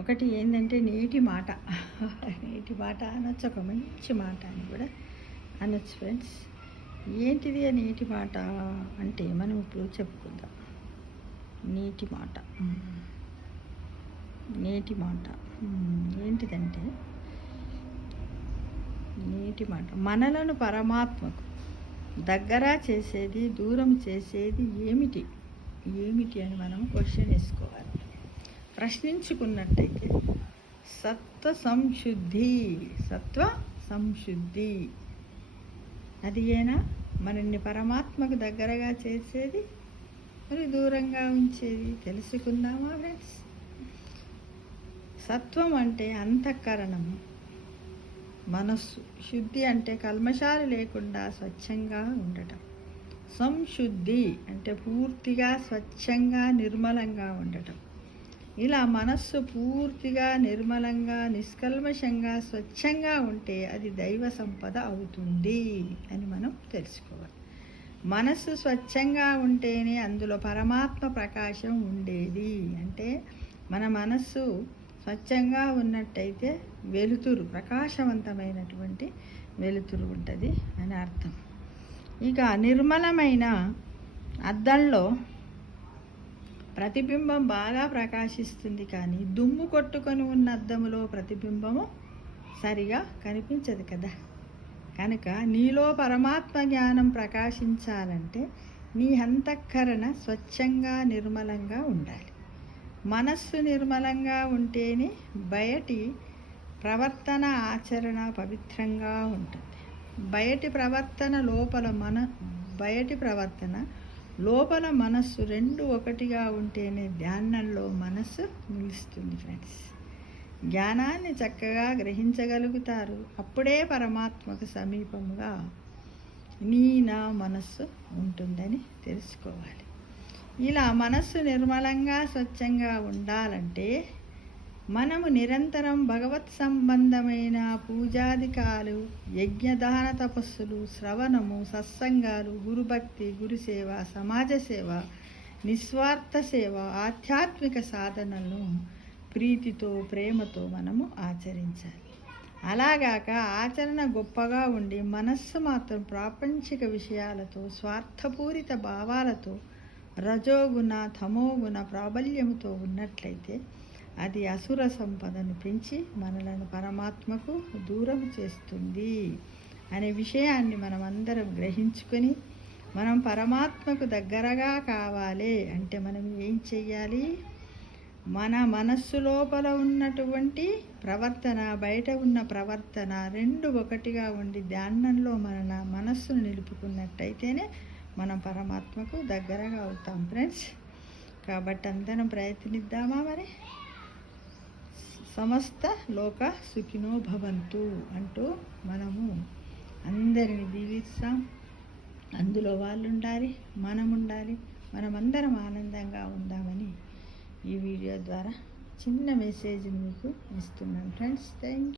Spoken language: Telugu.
ఒకటి ఏంటంటే నేటి మాట. నేటి మాట అనొచ్చు, ఒక మంచి మాట అని కూడా అనొచ్చు ఫ్రెండ్స్. ఏంటిది ఆ నేటి మాట అంటే మనం ఇప్పుడు చెప్పుకుందాం. నేటి మాట నేటి మాట ఏంటిదంటే, నేటి మాట మనలను పరమాత్మకు దగ్గర చేసేది, దూరం చేసేది ఏమిటి ఏమిటి అని మనం క్వశ్చన్ వేసుకోవాలి. ప్రశ్నించుకున్నట్టయితే సత్వ సంశుద్ధి అది ఏనా మనల్ని పరమాత్మకు దగ్గరగా చేసేది, మరి దూరంగా ఉంచేది తెలుసుకుందామా ఫ్రెండ్స్. సత్వం అంటే అంతఃకరణము, మనస్సు. శుద్ధి అంటే కల్మషాలు లేకుండా స్వచ్ఛంగా ఉండటం. సంశుద్ధి అంటే పూర్తిగా స్వచ్ఛంగా నిర్మలంగా ఉండటం. ఇలా మనస్సు పూర్తిగా నిర్మలంగా నిష్కల్మషంగా స్వచ్ఛంగా ఉంటే అది దైవ సంపద అవుతుంది అని మనం తెలుసుకోవాలి. మనస్సు స్వచ్ఛంగా ఉంటేనే అందులో పరమాత్మ ప్రకాశం ఉండేది. అంటే మన మనస్సు స్వచ్ఛంగా ఉన్నట్టయితే వెలుతురు, ప్రకాశవంతమైనటువంటి వెలుతురు ఉంటుంది అని అర్థం. ఇక నిర్మలమైన అద్దంలో ప్రతిబింబం బాగా ప్రకాశిస్తుంది, కానీ దుమ్ము కొట్టుకొని ఉన్న అద్దములో ప్రతిబింబము సరిగా కనిపించదు కదా. కనుక నీలో పరమాత్మ జ్ఞానం ప్రకాశించాలంటే నీ అంతఃకరణ స్వచ్ఛంగా నిర్మలంగా ఉండాలి. మనస్సు నిర్మలంగా ఉంటేనే బయటి ప్రవర్తన ఆచరణ పవిత్రంగా ఉంటుంది. బయటి ప్రవర్తన లోపల మనస్సు రెండు ఒకటిగా ఉంటేనే ధ్యానంలో మనస్సు నిలుస్తుంది ఫ్రెండ్స్. జ్ఞానాన్ని చక్కగా గ్రహించగలుగుతారు. అప్పుడే పరమాత్మకు సమీపంగా నా మనస్సు ఉంటుందని తెలుసుకోవాలి. ఇలా మనస్సు నిర్మలంగా స్వచ్ఛంగా ఉండాలంటే మనము నిరంతరం భగవత్ సంబంధమైన పూజాధికాలు, యజ్ఞదాన తపస్సులు, శ్రవణము, సత్సంగాలు, గురుభక్తి, గురుసేవ, సమాజ సేవ, నిస్వార్థ సేవ, ఆధ్యాత్మిక సాధనలను ప్రీతితో ప్రేమతో మనము ఆచరించాలి. అలాగాక ఆచరణ గొప్పగా ఉండి మనస్సు మాత్రం ప్రాపంచిక విషయాలతో, స్వార్థపూరిత భావాలతో, రజోగుణ తమోగుణ ప్రాబల్యముతో ఉన్నట్లయితే అది అసుర సంపదను పెంచి మనలను పరమాత్మకు దూరం చేస్తుంది అనే విషయాన్ని మనం అందరం గ్రహించుకొని మనం పరమాత్మకు దగ్గరగా కావాలి అంటే మనం ఏం చెయ్యాలి? మన మనస్సు లోపల ఉన్నటువంటి ప్రవర్తన, బయట ఉన్న ప్రవర్తన రెండు ఒకటిగా ఉండి ధ్యానంలో మన మనస్సును నిలుపుకున్నట్టయితేనే మనం పరమాత్మకు దగ్గరగా అవుతాం ఫ్రెండ్స్. కాబట్టి అందరం ప్రయత్నిద్దామా? మరి సమస్త లోక సుఖినో భవంతు అంటూ మనము అందరిని దీవిస్తాం. అందులో వాళ్ళు ఉండాలి, మనం ఉండాలి, మనమందరం ఆనందంగా ఉందామని ఈ వీడియో ద్వారా చిన్న మెసేజ్ని మీకు ఇస్తున్నాను ఫ్రెండ్స్. Thank you.